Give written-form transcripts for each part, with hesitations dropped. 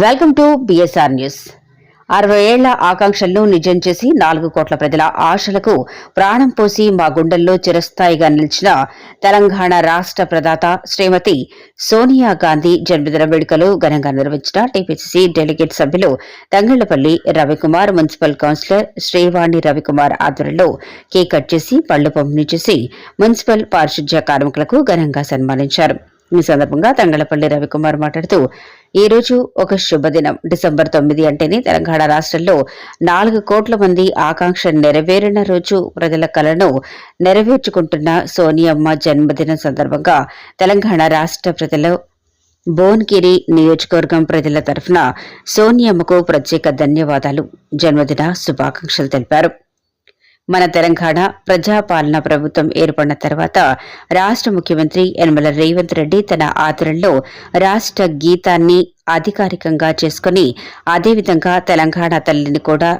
Welcome to BSR news. 60 ఏళ్ల ఆకాంక్షలను నిజం చేసి 4 కోట్ల ప్రజల ఆశలకు ప్రాణం పోసి మా గుండెల్లో చిరస్థాయిగా నిలిచిన తెలంగాణ రాష్ట్ర ప్రదాత శ్రీమతి సోనియా గాంధీ జన్మదిన వేడుకలు ఘనంగా నిర్వహించిన టీపీసీసీ డెలిగేట్ సభ్యులు తంగళ్లపల్లి రవికుమార్, మున్సిపల్ కౌన్సిలర్ శ్రీవాణి రవికుమార్ ఆధ్వర్యంలో కేక్ కట్ చేసి పళ్లు పంపిణీ చేసి మున్సిపల్ పారిశుధ్య కార్మికులకు ఘనంగా సన్మానించారు. ఈ సందర్భంగా తంగళ్లపల్లి రవికుమార్ మాట్లాడుతూ ఈ రోజు ఒక శుభదినం. డిసెంబర్ 9 అంటేనే తెలంగాణ రాష్ట్రంలో 4 కోట్ల మంది ఆకాంక్ష నెరవేరిన రోజు. ప్రజల కలను నెరవేర్చుకుంటున్న సోనియమ్మ జన్మదినం సందర్భంగా తెలంగాణ రాష్ట్ర ప్రజలు భువనగిరి నియోజకవర్గం ప్రజల తరఫున సోనియమ్మకు ప్రత్యేక ధన్యవాదాలు, జన్మదిన శుభాకాంక్షలు తెలిపారు. మన తెలంగాణ ప్రజాపాలన ప్రభుత్వం ఏర్పడిన తర్వాత రాష్ట్ర ముఖ్యమంత్రి యనమల రేవంత్ రెడ్డి తన ఆధ్వర్యంలో రాష్ట్ర గీతాన్ని అధికారికంగా చేసుకుని అదేవిధంగా తెలంగాణ తల్లిని కూడా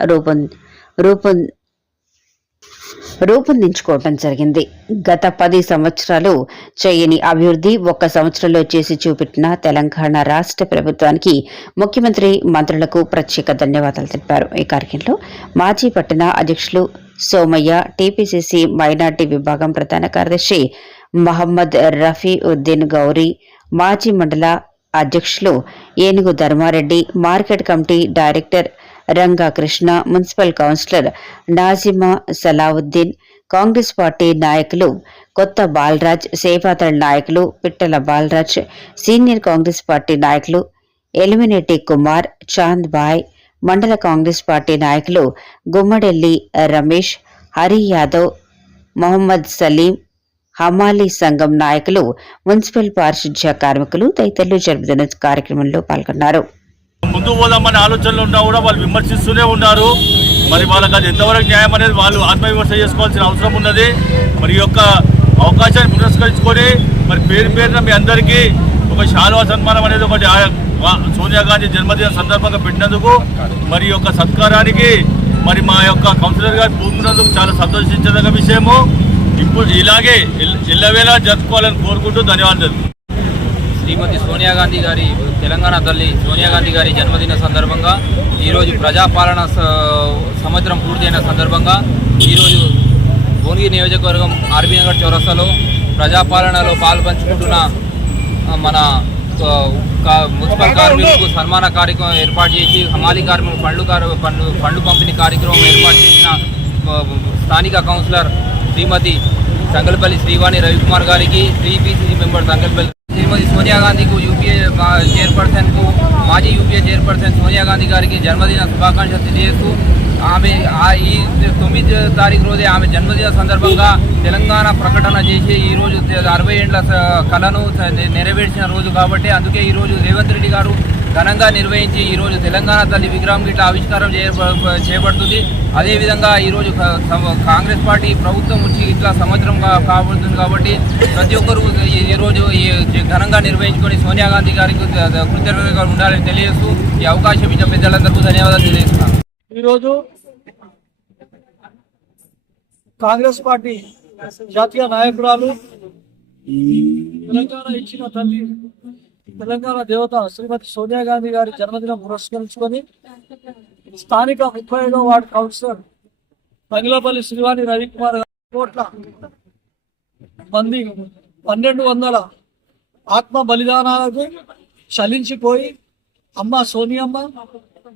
రూపొందించుకోవడం జరిగింది. గత 10 సంవత్సరాలు చేయని అభివృద్ధి 1 సంవత్సరంలో చేసి చూపెట్టిన తెలంగాణ రాష్ట్ర ప్రభుత్వానికి ముఖ్యమంత్రి, మంత్రులకు ప్రత్యేక ధన్యవాదాలు తెలిపారు. ఈ కార్యక్రమంలో మాజీ పట్టణ అధ్యక్షులు సోమయ్య, టీపీసీసీ మైనార్టీ విభాగం ప్రధాన కార్యదర్శి మహమ్మద్ రఫీ ఉద్దీన్ గౌరీ, మాజీ మండల అధ్యక్షులు Enugu Dharmareddy, market committee director Ranga Krishna, municipal councillor Nazima Salauddin, Congress party నాయకులు కొత్త బాలరాజ్, సేవాదళ నాయకులు పిట్టల బాలరాజ్, సీనియర్ కాంగ్రెస్ పార్టీ నాయకులు ఎలిమినేటి కుమార్, చాంద్ బాయ్, మండల కాంగ్రెస్ పార్టీ నాయకులు గుమ్మడెల్లి రమేష్, హరి యాదవ్, మొహమ్మద్ సలీం, హమాలీ సంఘం నాయకులు, మున్సిపల్ పారిశుధ్య కార్మికులు తదితరులు జన్మదిన కార్యక్రమంలో పాల్గొన్నారు. ముందు పోదామనే ఆలోచనలు ఉన్నా కూడా వాళ్ళు విమర్శిస్తూనే ఉన్నారు. మరి వాళ్ళకి అది ఎంతవరకు న్యాయం అనేది వాళ్ళు ఆత్మవిమర్శ చేసుకోవాల్సిన అవసరం ఉన్నది. మరి యొక్క అవకాశాన్ని పురస్కరించుకొని మరి పేరున మీ అందరికీ ఒక శాలువా సన్మానం అనేది ఒకటి సోనియా గాంధీ జన్మదిన సందర్భంగా పెట్టినందుకు మరి యొక్క సత్కారానికి మరి మా యొక్క కౌన్సిలర్ గారు పూర్తినందుకు చాలా సంతోషించదగ్గ విషయము. ఇప్పుడు ఇలాగే ఎల్లవేళ జరుపుకోవాలని కోరుకుంటూ ధన్యవాదాలు. శ్రీమతి సోనియా గాంధీ గారి, తెలంగాణ తల్లి సోనియా గాంధీ గారి జన్మదిన సందర్భంగా ఈరోజు ప్రజాపాలన సంవత్సరం పూర్తయిన సందర్భంగా ఈరోజు భువనగిరి నియోజకవర్గం ఆర్బీ నగర్ చౌరస్తాలో ప్రజాపాలనలో పాల్పంచుకుంటున్న మన మున్సిపల్ కార్మికులకు సన్మాన కార్యక్రమం ఏర్పాటు చేసి హమాలీ కార్మికులు పండ్లు పంపిణీ కార్యక్రమం ఏర్పాటు చేసిన స్థానిక కౌన్సిలర్ శ్రీమతి తంగళ్లపల్లి శ్రీవాణి రవికుమార్ గారికి, టీపీసీసీ మెంబర్ తంగళ్లపల్లి శ్రీమతి సోనియా గాంధీకు, యూపీఏ చైర్పర్సన్కు, మాజీ యూపీఏ చైర్పర్సన్ సోనియా గాంధీ గారికి జన్మదిన శుభాకాంక్షలు తెలియజేస్తూ ఆమె ఈ 9వ తారీఖు రోజే ఆమె జన్మదిన సందర్భంగా తెలంగాణ ప్రకటన చేసి ఈరోజు 60 ఏళ్ల కళను నెరవేర్చిన రోజు కాబట్టి అందుకే ఈరోజు రేవంత్ రెడ్డి గారు ఘనంగా నిర్వహించి ఈరోజు తెలంగాణ తల్లి విగ్రహం గిట్లా ఆవిష్కారం చేయబడుతుంది. అదేవిధంగా ఈరోజు కాంగ్రెస్ పార్టీ ప్రభుత్వం వచ్చి ఇట్లా సంవత్సరం కాబడుతుంది కాబట్టి ప్రతి ఒక్కరూ ఈరోజు ఘనంగా నిర్వహించుకొని సోనియా గాంధీ గారికి కృతజ్ఞతగా ఉండాలని తెలియజేస్తూ ఈ అవకాశం ఇచ్చిన పెద్దలందరికీ ధన్యవాదాలు తెలియజేస్తున్నాను. ఈరోజు కాంగ్రెస్ పార్టీ జాతీయ నాయకురాలు, తెలంగాణ ఇచ్చిన తల్లి, తెలంగాణ దేవత శ్రీమతి సోనియా గాంధీ గారి జన్మదినం పురస్కరించుకొని స్థానిక 35వ వార్డు కౌన్సిలర్ తంగళ్లపల్లి శ్రీవాణి రవికుమార్ కోట్ల మంది 1200 ఆత్మ బలిదానాలకు చలించిపోయి అమ్మ సోనియమ్మ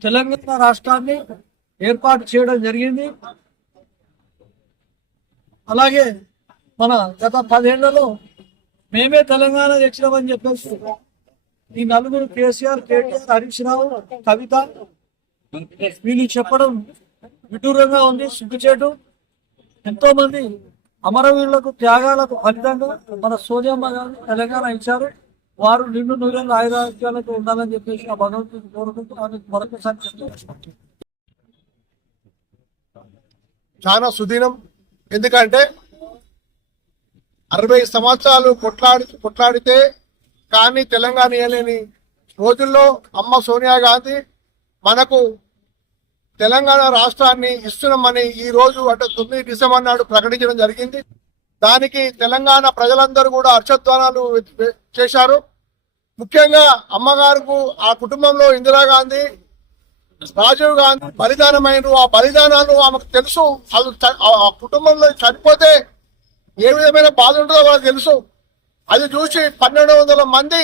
తెలంగాణ రాష్ట్రాన్ని ఏర్పాటు చేయడం జరిగింది. అలాగే మన గత 10 ఏళ్లలో మేమే తెలంగాణ తెచ్చినామని చెప్పేసి ఈ నలుగురు కేసీఆర్, కేటీఆర్, హరీష్ రావు, కవిత వీళ్ళు చెప్పడం విటూరంగా ఉంది, సిగ్గుచేటు. ఎంతో మంది అమరవీరులకు, త్యాగాలకు ఫలితంగా మన సోనియమ్మ గారు తెలంగాణ ఇచ్చారు. వారు నిండు నూరేళ్ళ ఆయురారోగ్యాలకు ఉండాలని చెప్పేసి ఆ భగవంతుని కోరుకుంటూ ఆమెకు మరొకసారి చాలా సుదీనం. ఎందుకంటే 60 సంవత్సరాలు కొట్లాడితే కానీ తెలంగాణ ఇవ్వలేని రోజుల్లో అమ్మ సోనియా గాంధీ మనకు తెలంగాణ రాష్ట్రాన్ని ఇస్తున్నామని ఈ రోజు అంటే 9 డిసెంబర్ నాడు ప్రకటించడం జరిగింది. దానికి తెలంగాణ ప్రజలందరూ కూడా హర్షధ్వానాలు చేశారు. ముఖ్యంగా అమ్మగారుకు ఆ కుటుంబంలో ఇందిరాగాంధీ, రాజీవ్ గాంధీ బలిదానమైనరు. ఆ బలిదానాలు ఆమెకు తెలుసు. వాళ్ళు ఆ కుటుంబంలో చనిపోతే ఏ విధమైన బాధ ఉంటుందో వాళ్ళకి తెలుసు. అది చూసి 1200 మంది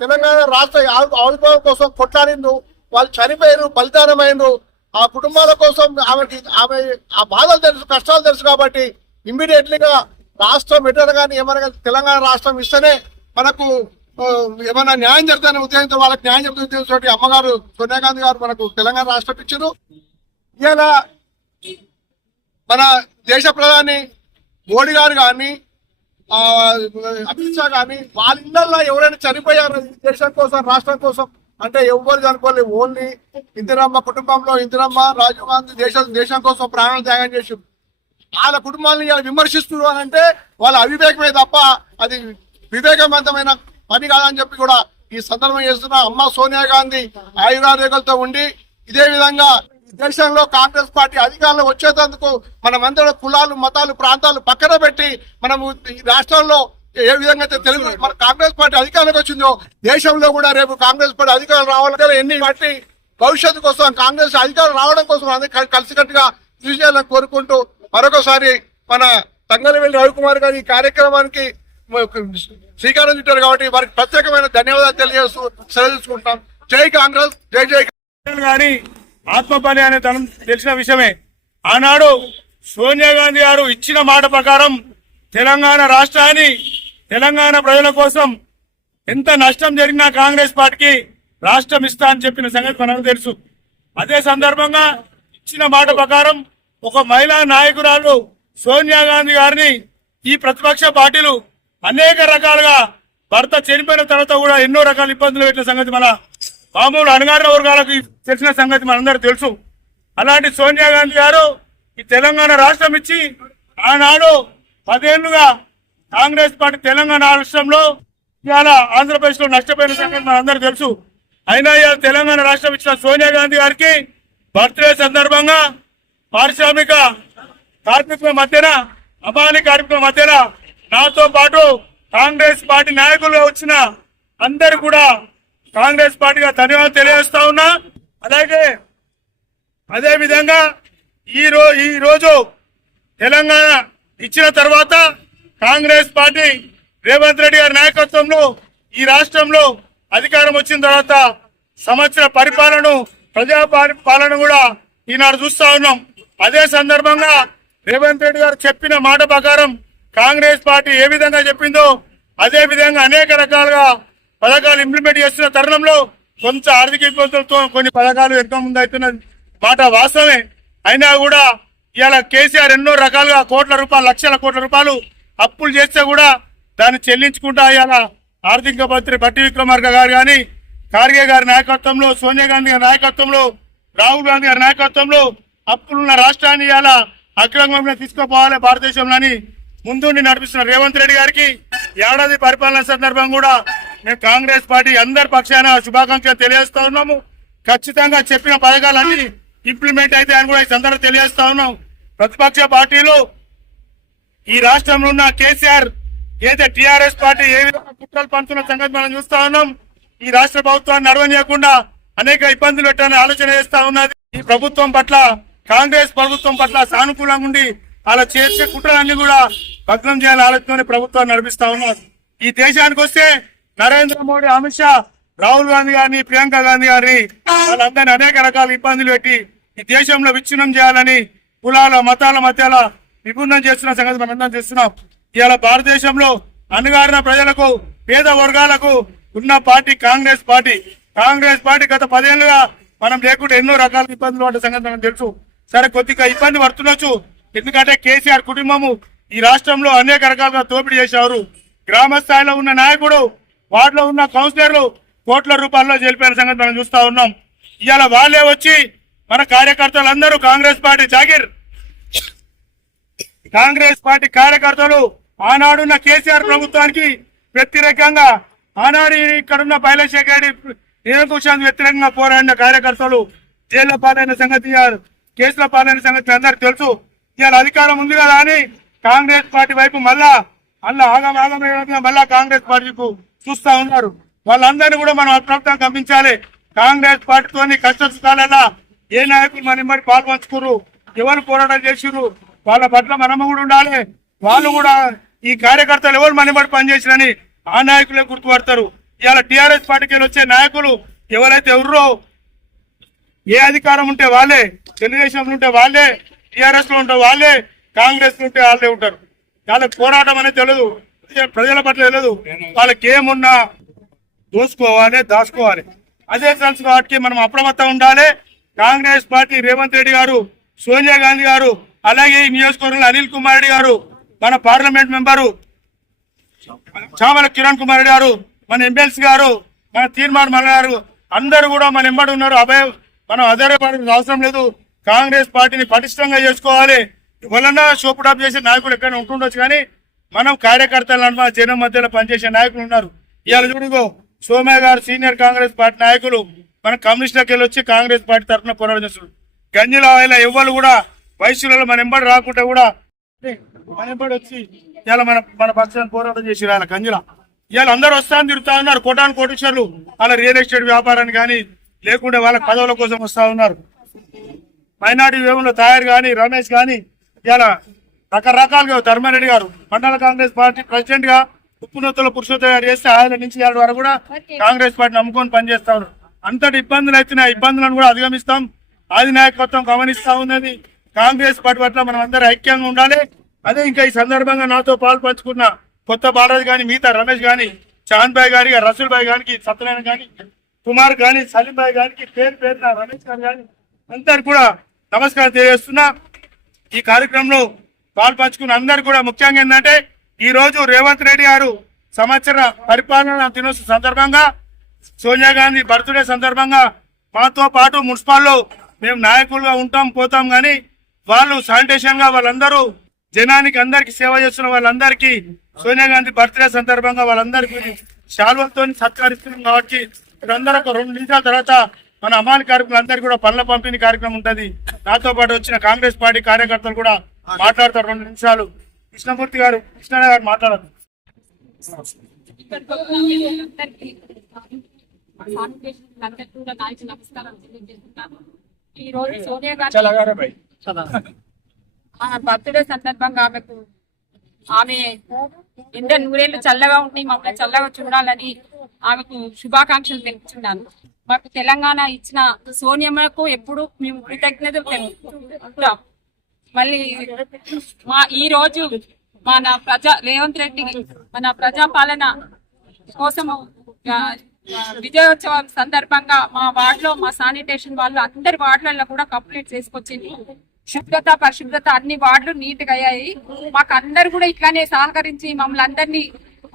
తెలంగాణ రాష్ట్ర ఆవిర్భావం కోసం కొట్లాడిండ్రు. వాళ్ళు చనిపోయారు, బలిదానమైనరు. ఆ కుటుంబాల కోసం ఆమె ఆ బాధలు తెలుసు, కష్టాలు తెలుసు. కాబట్టి ఇమ్మీడియట్లీగా రాష్ట్రం ఎటర్ కానీ ఏమన్నా కానీ తెలంగాణ రాష్ట్రం ఇస్తేనే మనకు ఏమైనా న్యాయం జరుగుతుందనే ఉద్దేశంతో వాళ్ళకి న్యాయం జరుగుతున్న ఉద్దేశంతో అమ్మగారు సోనియా గాంధీ గారు మనకు తెలంగాణ రాష్ట్రం ఇచ్చారు. ఇవాళ మన దేశ ప్రధాని మోడీ గారు కానీ అమిత్ షా కానీ వాళ్ళ ఇళ్లలో ఎవరైనా చనిపోయారు ఈ దేశం కోసం, రాష్ట్రం కోసం అంటే ఎవరు చనిపోలేదు. ఓన్లీ ఇందిరమ్మ కుటుంబంలో ఇందిరమ్మ, రాజీవ్ గాంధీ దేశం కోసం ప్రాణాలు త్యాగం చేసి వాళ్ళ కుటుంబాలను ఇలా విమర్శిస్తున్నారు అని అంటే వాళ్ళ అవివేకమే తప్ప అది వివేకవంతమైన పని కాదని చెప్పి కూడా ఈ సందర్భం చేస్తున్న అమ్మ సోనియా గాంధీ ఆయురారోగ్యాలతో ఉండి ఇదే విధంగా దేశంలో కాంగ్రెస్ పార్టీ అధికారంలో వచ్చేందుకు మనమందరం కులాలు, మతాలు, ప్రాంతాలు పక్కన పెట్టి మనము ఈ రాష్ట్రంలో ఏ విధంగా అయితే తెలుగు మన కాంగ్రెస్ పార్టీ అధికారంలోకి వచ్చిందో దేశంలో కూడా రేపు కాంగ్రెస్ పార్టీ అధికారం రావాలంటే ఎన్ని పార్టీ భవిష్యత్తు కోసం కాంగ్రెస్ అధికారం రావడం కోసం అందరూ కలిసికట్టుగా కృషి చేయాలని కోరుకుంటూ మరొకసారి మన తంగలవెల్లి రవికుమార్ గారి ఈ కార్యక్రమానికి శ్రీకారం చుట్టారు కాబట్టి వారికి ప్రత్యేకమైన ధన్యవాదాలు తెలియజేస్తూ సెలవు తీసుకుంటాం. జై కాంగ్రెస్, జై జై గాని ఆత్మపని అనే తనం తెలిసిన విషయమే. ఆనాడు సోనియా గాంధీ గారు ఇచ్చిన మాట ప్రకారం తెలంగాణ రాష్ట్రాన్ని, తెలంగాణ ప్రజల కోసం ఎంత నష్టం జరిగినా కాంగ్రెస్ పార్టీకి రాష్ట్రం ఇస్తా అని చెప్పిన సంగతి మనకు తెలుసు. అదే సందర్భంగా ఇచ్చిన మాట ప్రకారం ఒక మహిళా నాయకురాలు సోనియా గాంధీ గారిని ఈ ప్రతిపక్ష పార్టీలు అనేక రకాలుగా భర్త చనిపోయిన తర్వాత కూడా ఎన్నో రకాల ఇబ్బందులు పెట్టిన సంగతి మన మామూలు అణగారిన వర్గాలకు తెలిసిన సంగతి మనందరూ తెలుసు. అలాంటి సోనియా గాంధీ గారు ఈ తెలంగాణ రాష్ట్రం ఇచ్చి ఆనాడు 10 ఏళ్లుగా కాంగ్రెస్ పార్టీ తెలంగాణ రాష్ట్రంలో ఇవాళ ఆంధ్రప్రదేశ్ లో నష్టపోయిన సంగతి మనందరూ తెలుసు. అయినా ఇవాళ తెలంగాణ రాష్ట్రం ఇచ్చిన సోనియా గాంధీ గారికి బర్త్డే సందర్భంగా పారిశ్రామిక కార్మికుల మధ్యన, అమాలి కార్మికుల మధ్యన నాతో పాటు కాంగ్రెస్ పార్టీ నాయకులుగా వచ్చిన అందరు కూడా కాంగ్రెస్ పార్టీగా ధన్యవాదాలు తెలియజేస్తా ఉన్నా. అలాగే అదే విధంగా ఈ రోజు తెలంగాణ ఇచ్చిన తర్వాత కాంగ్రెస్ పార్టీ రేవంత్ రెడ్డి గారి నాయకత్వంలో ఈ రాష్ట్రంలో అధికారం వచ్చిన తర్వాత సంవత్సర పరిపాలన, ప్రజా పాలన కూడా ఈనాడు చూస్తా ఉన్నాం. అదే సందర్భంగా రేవంత్ రెడ్డి గారు చెప్పిన మాట ప్రకారం కాంగ్రెస్ పార్టీ ఏ విధంగా చెప్పిందో అదే విధంగా అనేక రకాలుగా పథకాలు ఇంప్లిమెంట్ చేస్తున్న తరుణంలో కొంత ఆర్థిక ఇబ్బందులతో కొన్ని పథకాలు ఎంతో ముందు అవుతున్న మాట వాస్తవమే. అయినా కూడా ఇవాళ కేసీఆర్ ఎన్నో రకాలుగా కోట్ల రూపాయలు, లక్షల కోట్ల రూపాయలు అప్పులు చేస్తే కూడా దాన్ని చెల్లించుకుంటా ఇవాళ ఆర్థిక మంత్రి బట్టి విక్రమార్క గారు కానీ, ఖార్గే గారి నాయకత్వంలో, సోనియా గాంధీ గారి నాయకత్వంలో, రాహుల్ గాంధీ గారి నాయకత్వంలో అప్పులున్న రాష్ట్రాన్ని ఇవాళ అక్రమంగా తీసుకుపోవాలి భారతదేశంలోని ముందుండి నడిపిస్తున్న రేవంత్ రెడ్డి గారికి ఏడాది పరిపాలన సందర్భం కూడా మేము కాంగ్రెస్ పార్టీ అందరి పక్షాన శుభాకాంక్షలు తెలియజేస్తా ఉన్నాము. ఖచ్చితంగా చెప్పిన పథకాలన్నీ ఇంప్లిమెంట్ అయితే అని కూడా ఈ సందర్భంగా తెలియజేస్తా ఉన్నాం. ప్రతిపక్ష పార్టీలు ఈ రాష్ట్రంలో ఉన్న కేసీఆర్ ఏదైతే టీఆర్ఎస్ పార్టీ ఏ విధంగా కుట్రలు పంచుతున్న సంగతి మనం చూస్తా ఉన్నాం. ఈ రాష్ట్ర ప్రభుత్వాన్ని నడవనీయకుండా అనేక ఇబ్బందులు పెట్టాలని ఆలోచన చేస్తా ఉన్నది. ఈ ప్రభుత్వం పట్ల, కాంగ్రెస్ ప్రభుత్వం పట్ల సానుకూలంగా ఉండి అలా చేసే కుట్రలన్నీ కూడా భగ్నం చేయాలని ఆలోచన ప్రభుత్వాన్ని నడిపిస్తా ఉన్నారు. ఈ దేశానికి వస్తే నరేంద్ర మోడీ, అమిత్ షా, రాహుల్ గాంధీ గారిని, ప్రియాంక గాంధీ గారిని వాళ్ళందరినీ అనేక రకాల ఇబ్బందులు పెట్టి ఈ దేశంలో విచ్ఛిన్నం చేయాలని కులాల, మతాల మధ్యాల విభిన్నం చేస్తున్న సంగతి మనందరం చేస్తున్నాం. ఇవాళ భారతదేశంలో అణగారిన ప్రజలకు, పేద వర్గాలకు ఉన్న party Congress party. Congress party గత 10 ఏళ్లుగా మనం లేకుండా ఎన్నో రకాల ఇబ్బందులు పడ్డ సంగతి మనకు తెలుసు. సరే, కొద్దిగా ఇబ్బంది పడుతుండొచ్చు. ఎందుకంటే కేసీఆర్ కుటుంబము ఈ రాష్ట్రంలో అనేక రకాలుగా దోపిడీ చేసేవారు. గ్రామ స్థాయిలో ఉన్న నాయకుడు, వార్డులో ఉన్న కౌన్సిలర్లు కోట్ల రూపాయల్లో జరిపిన సంగతి మనం చూస్తా ఉన్నాం. ఇవాళ వాళ్ళే వచ్చి మన కార్యకర్తలందరూ కాంగ్రెస్ పార్టీ జాగీర్, కాంగ్రెస్ పార్టీ కార్యకర్తలు ఆనాడున్న కేసీఆర్ ప్రభుత్వానికి వ్యతిరేకంగా, ఆనాడు ఇక్కడున్న బైలశేఖర్ రెడ్డి నిరంకుశానికి వ్యతిరేకంగా పోరాడిన కార్యకర్తలు జైల్లో పాలైన సంగతి, కేసుల పాలైన సంగతి అందరికి తెలుసు. ఇవాళ అధికారం ఉంది కదా అని కాంగ్రెస్ పార్టీ వైపు మళ్ళా ఆగమేఘంగా మళ్ళా కాంగ్రెస్ పార్టీకు చూస్తా ఉన్నారు. వాళ్ళందరినీ కూడా మనం అప్రమత్తంగా గమనించాలి. కాంగ్రెస్ పార్టీతోని కష్ట సుఖాలలో ఏ నాయకులు మన మరి పాల్పంచుకురు, ఎవరు పోరాటం చేసిరు, వాళ్ళ పట్ల మనము కూడా ఉండాలి. వాళ్ళు కూడా ఈ కార్యకర్తలు ఎవరు మనబడి పనిచేసిరని ఆ నాయకులే గుర్తుపడతారు. ఇవాళ టీఆర్ఎస్ పార్టీకి వచ్చే నాయకులు ఎవరైతే ఎవరో ఏ అధికారం ఉంటే వాళ్ళే, తెలుగుదేశంలో ఉంటే వాళ్ళే, టీఆర్ఎస్ లో ఉంటే వాళ్ళే, కాంగ్రెస్ లో ఉంటే వాళ్ళే ఉంటారు. వాళ్ళకి పోరాటం అనేది తెలియదు, ప్రజల పట్ల తెలియదు. వాళ్ళకి ఏమున్నా దోసుకోవాలి, దాచుకోవాలి. అదే తెలుసు కాబట్టి మనం అప్రమత్తం ఉండాలి. కాంగ్రెస్ పార్టీ రేవంత్ రెడ్డి గారు, సోనియా గాంధీ గారు, అలాగే ఈ నియోజకవర్గంలో అనిల్ కుమార్ రెడ్డి గారు, మన పార్లమెంట్ మెంబరు చామల కిరణ్ కుమార్ రెడ్డి గారు, మన ఎమ్మెల్సీ గారు, మన తీర్మాన్ మల్ల గారు అందరూ కూడా మన ఎంబడి ఉన్నారు. మనం ఆధారపడాల్సిన అవసరం లేదు. కాంగ్రెస్ పార్టీని పటిష్టంగా చేసుకోవాలి. వలన షోపుడాప్ చేసే నాయకులు ఎక్కడ ఉంటుండొచ్చు, కానీ మనం కార్యకర్తల జనం మధ్యలో పనిచేసే నాయకులు ఉన్నారు. ఇవాళ చూడుగో సోమయ్య గారు సీనియర్ కాంగ్రెస్ పార్టీ నాయకులు మన కమ్యూనిస్టులకు వెళ్ళి వచ్చి కాంగ్రెస్ పార్టీ తరఫున పోరాటం చేస్తున్నారు. గంజిల ఎవ్వరు కూడా వయసులలో మన ఎంబడి రాకుంటే కూడా మన ఎంబడి వచ్చి ఇవాళ మన పక్షాన్ని పోరాటం చేసి రాయాలి. గంజిల ఇవాళ అందరూ వస్తాను తిరుగుతా ఉన్నారు. కోటాను కోటీశ్వర్లు వాళ్ళ రియల్ ఎస్టేట్ వ్యాపారాన్ని కానీ లేకుంటే వాళ్ళ పదవుల కోసం వస్తా ఉన్నారు. మైనార్టీ విభాగంలో తయారు కానీ రమేష్ కానీ ఇవాళ రకరకాలుగా ధర్మారెడ్డి గారు మండల కాంగ్రెస్ పార్టీ ప్రెసిడెంట్ గా ఉప్పునొత్తుల పురుషోత్తమ గారు చేస్తే ఆయన నుంచి వాళ్ళ వరకు కూడా కాంగ్రెస్ పార్టీ నమ్ముకొని పనిచేస్తా ఉన్నారు. అంతటి ఇబ్బందులు అయితే ఆ ఇబ్బందులను కూడా అధిగమిస్తాం. ఆది నాయకత్వం గమనిస్తా ఉన్నది. కాంగ్రెస్ పార్టీ పట్ల మనం అందరూ ఐక్యంగా ఉండాలి. అదే ఇంకా ఈ సందర్భంగా నాతో పాలు పంచుకున్న కొత్త బాలరాజు కానీ, మిగతా రమేష్ కానీ, చాంద్ భాయ్ కానీ, రసూల్ భాయ్ కానీ, సత్యనారాయణ కానీ, కుమార్ కానీ, సలీం భాయ్ కానీ, పేరున రమేష్ గారు కానీ అందరు కూడా నమస్కారం తెలియజేస్తున్నా. ఈ కార్యక్రమంలో పాల్పంచుకున్న అందరు కూడా ముఖ్యంగా ఏంటంటే ఈ రోజు రేవంత్ రెడ్డి గారు సంవత్సర పరిపాలన దినోత్సవం సందర్భంగా, సోనియా గాంధీ బర్త్డే సందర్భంగా మాతో పాటు మున్సిపాల్లో మేము నాయకులుగా ఉంటాం పోతాం, కానీ వాళ్ళు శానిటేషన్ గా వాళ్ళందరూ జనానికి అందరికి సేవ చేస్తున్న వాళ్ళందరికీ సోనియా గాంధీ బర్త్డే సందర్భంగా వాళ్ళందరికీ శాల్వలతో సత్కరిస్తున్నాం. కాబట్టి మీరందరూ ఒక 2 నిమిషాల తర్వాత మన అమాలి కార్యక్రమాలందరికీ కూడా పనుల పంపిణీ కార్యక్రమం ఉంటది. నాతో పాటు వచ్చిన కాంగ్రెస్ పార్టీ కార్యకర్తలు కూడా మాట్లాడతారు 2 నిమిషాలు. కృష్ణమూర్తి గారు, కృష్ణ గారు మాట్లాడారు. ఈ రోజు సోనియా గాంధీ బర్త్డే సందర్భంగా ఆమె ఎండ నూరేళ్లు చల్లగా ఉండి మమ్మల్ని చల్లగా చూడాలని ఆమెకు శుభాకాంక్షలు తెలుపుతున్నాను. మాకు తెలంగాణ ఇచ్చిన సోనియమ్మకు ఎప్పుడు మేము కృతజ్ఞతలు తెలుపుకుంటాం. మళ్ళీ ఈ రోజు మన రేవంత్ రెడ్డి మన ప్రజాపాలన కోసము విజయోత్సవం సందర్భంగా మా వార్డులో మా శానిటేషన్ వాళ్ళు అందరి వార్డులలో కూడా కంప్లీట్ చేసుకొచ్చింది. శుభ్రత పరిశుభ్రత అన్ని వార్డులు నీట్ గా అయ్యాయి. మాకు అందరు కూడా ఇట్లానే సహకరించి మమ్మల్ని అందరినీ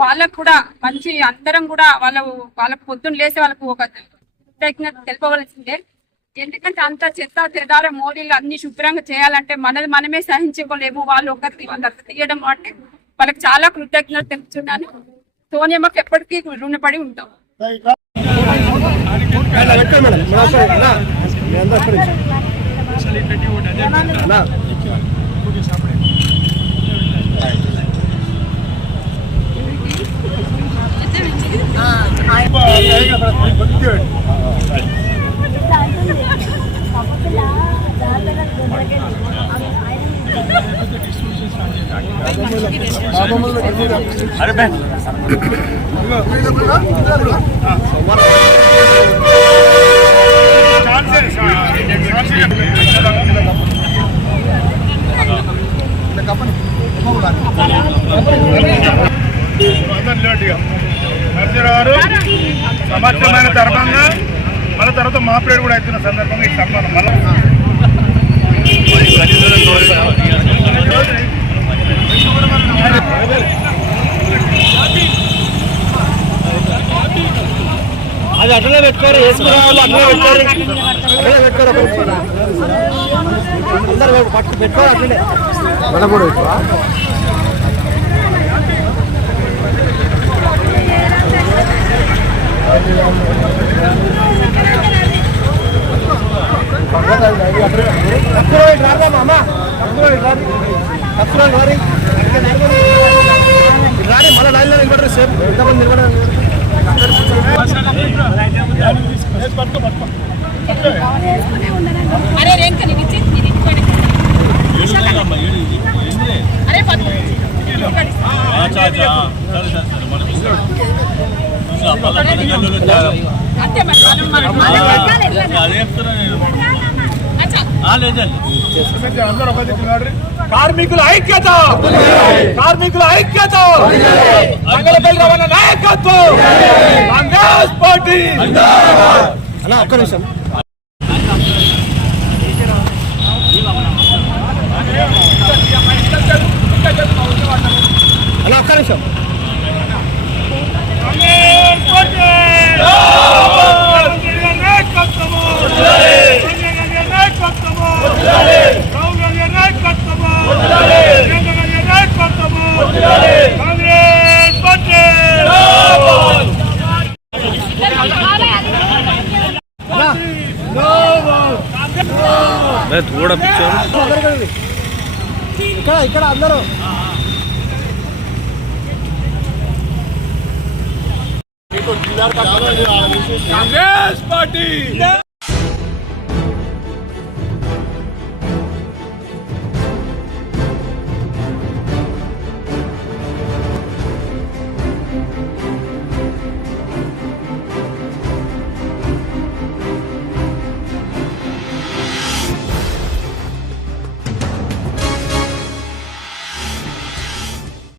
వాళ్ళకు కూడా మంచి అందరం కూడా వాళ్ళకు పొద్దున్న లేసి వాళ్ళకు ఒక కృతజ్ఞత తెలుపవలసిందే. ఎందుకంటే అంత చెత్త చెదార మోడీలు అన్ని శుభ్రంగా చేయాలంటే మనమే సహించుకోలేము. వాళ్ళంతా తీయడం అంటే వాళ్ళకి చాలా కృతజ్ఞత తెలుపుతున్నాను. సోనియమ్మకి ఎప్పటికీ రుణపడి ఉంటాం. సమర్థమైన తరఫంగా మన తర్వాత మా ప్లేట్ కూడా అవుతున్న సందర్భంగా ఈ సన్మానం మళ్ళీ అది అట్లనే పెట్టుకోరు, వేసుకురావాలి అట్లనే పెట్టుకోరు, అందరు పట్టు పెట్టుకోరు అట్లనే మన కూడా ఎక్కువ రాని మన లైన్లో నిలబడరు సేపు ఎంతమంది నిలబడారు. అంతే మరి అదే చెప్తున్నా నేను. లేదండి కార్మికుల ఐక్యత, కార్మికుల ఐక్యత, మంగళపల్లి రవాణా నాయకత్వం, కాంగ్రెస్ పార్టీ. ఒక్క నిమిషం. అలా ఒక్క నిమిషం. थोड़ा पिक्चर ఇక్కడ అందరూ కాంగ్రెస్ పార్టీ.